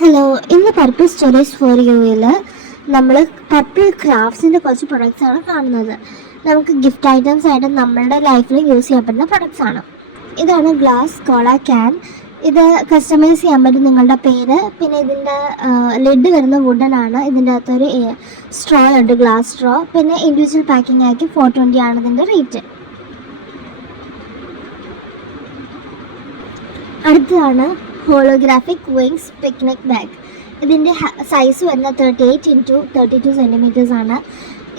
Hello, ഇന്ന് purple storage four യുവിൽ നമ്മൾ purple ക്രാഫ്റ്റ്സിൻ്റെ കുറച്ച് പ്രൊഡക്ട്സ് ആണ് കാണുന്നത്. നമുക്ക് ഗിഫ്റ്റ് ഐറ്റംസ് ആയിട്ട് നമ്മളുടെ ലൈഫിൽ യൂസ് ചെയ്യാൻ പറ്റുന്ന പ്രൊഡക്ട്സ് ആണ്. ഇതാണ് ഗ്ലാസ് കോള ക്യാൻ. ഇത് കസ്റ്റമൈസ് ചെയ്യാൻ പറ്റും നിങ്ങളുടെ പേര്. പിന്നെ ഇതിൻ്റെ ലിഡ് വരുന്ന വുഡൻ ആണ്. ഇതിൻ്റെ അകത്തൊരു സ്ട്രോ ഉണ്ട്, ഗ്ലാസ് സ്ട്രോ. പിന്നെ ഇൻഡിവിജ്വൽ പാക്കിംഗ് ആക്കി 420 ആണ് ഇതിൻ്റെ റേറ്റ്. അടുത്തതാണ് ഹോളോഗ്രാഫിക് വിങ്സ് പിക്നിക് ബാഗ്. ഇതിൻ്റെ സൈസ് വരുന്ന 38x32 സെൻറ്റിമീറ്റേഴ്സ് ആണ്.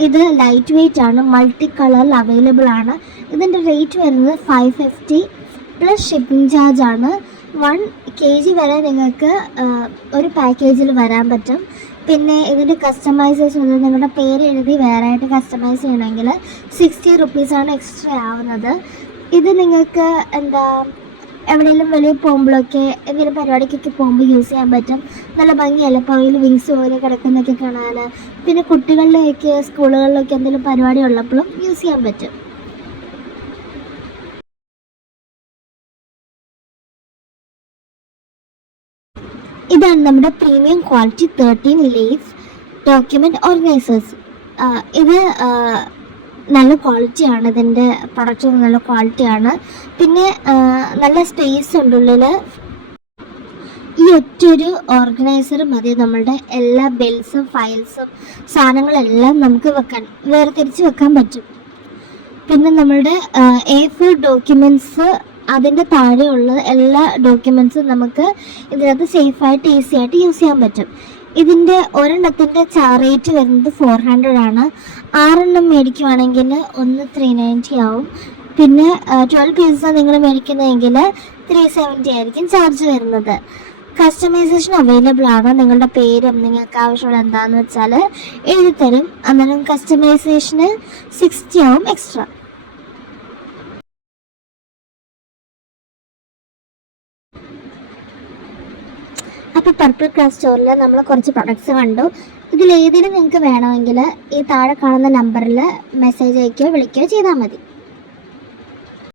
ഇത് ലൈറ്റ് വെയ്റ്റ് ആണ്, മൾട്ടി കളറിൽ അവൈലബിൾ ആണ്. ഇതിൻ്റെ റേറ്റ് വരുന്നത് 550 പ്ലസ് ഷിപ്പിംഗ് ചാർജ് ആണ്. 1 kg വരെ നിങ്ങൾക്ക് ഒരു പാക്കേജിൽ വരാൻ പറ്റും. പിന്നെ ഇതിൻ്റെ കസ്റ്റമൈസേഷൻ നിങ്ങളുടെ പേര് എഴുതി വേറെ ആയിട്ട് കസ്റ്റമൈസ് ചെയ്യണമെങ്കിൽ 60 റുപ്പീസാണ് എക്സ്ട്രാ ആവുന്നത്. ഇത് നിങ്ങൾക്ക് എവിടെയെങ്കിലും വെളിയിൽ പോകുമ്പോഴൊക്കെ എന്തെങ്കിലും പരിപാടിക്കൊക്കെ പോകുമ്പോൾ യൂസ് ചെയ്യാൻ പറ്റും. നല്ല ഭംഗിയല്ല, പകയിൽ വിങ്സ് പോലെ കിടക്കുന്നതൊക്കെ കാണാൻ. പിന്നെ കുട്ടികളിലേക്ക് സ്കൂളുകളിലൊക്കെ എന്തെങ്കിലും പരിപാടി ഉള്ളപ്പോഴും യൂസ് ചെയ്യാൻ പറ്റും. ഇതാണ് നമ്മുടെ premium quality 13 leaf document organisers. ഇത് നല്ല ക്വാളിറ്റിയാണ്, ഇതിൻ്റെ പ്രൊഡക്റ്റ് നല്ല ക്വാളിറ്റിയാണ്. പിന്നെ നല്ല സ്പേസ് ഉണ്ട് ഉള്ളിൽ. ഈ ഒറ്റൊരു ഓർഗനൈസർ മതി നമ്മളുടെ എല്ലാ ബിൽസും ഫയൽസും സാധനങ്ങളെല്ലാം നമുക്ക് വേർതിരിച്ച് വെക്കാൻ പറ്റും. പിന്നെ നമ്മളുടെ A4 ഡോക്യുമെൻറ്റ്സ്, അതിൻ്റെ താഴെയുള്ള എല്ലാ ഡോക്യുമെൻറ്റ്സും നമുക്ക് ഇതിനകത്ത് സേഫായിട്ട് ഈസി ആയിട്ട് യൂസ് ചെയ്യാൻ പറ്റും. ഇതിൻ്റെ ഒരെണ്ണത്തിൻ്റെ റേറ്റ് വരുന്നത് 400 ആണ്. 6 എണ്ണം മേടിക്കുവാണെങ്കിൽ 390 ആവും. പിന്നെ 12 പീസസ് നിങ്ങൾ മേടിക്കുന്നതെങ്കിൽ 370 ആയിരിക്കും ചാർജ് വരുന്നത്. കസ്റ്റമൈസേഷൻ അവൈലബിൾ ആണ്. നിങ്ങളുടെ പേരും നിങ്ങൾക്ക് ആവശ്യമുള്ള എന്താണെന്ന് വെച്ചാൽ എഴുതി തരും. അന്നേരം കസ്റ്റമൈസേഷന് 60 ആവും എക്സ്ട്രാ. അപ്പോൾ പർപ്പിൾ ക്രാഫ്റ്റ് സ്റ്റോറിൽ നമ്മൾ കുറച്ച് പ്രൊഡക്ട്സ് കണ്ടു. ഇതിലേതെങ്കിലും നിങ്ങൾക്ക് വേണമെങ്കിൽ ഈ താഴെ കാണുന്ന നമ്പറിൽ മെസ്സേജ് അയക്കുകയോ വിളിക്കുകയോ ചെയ്താൽ മതി.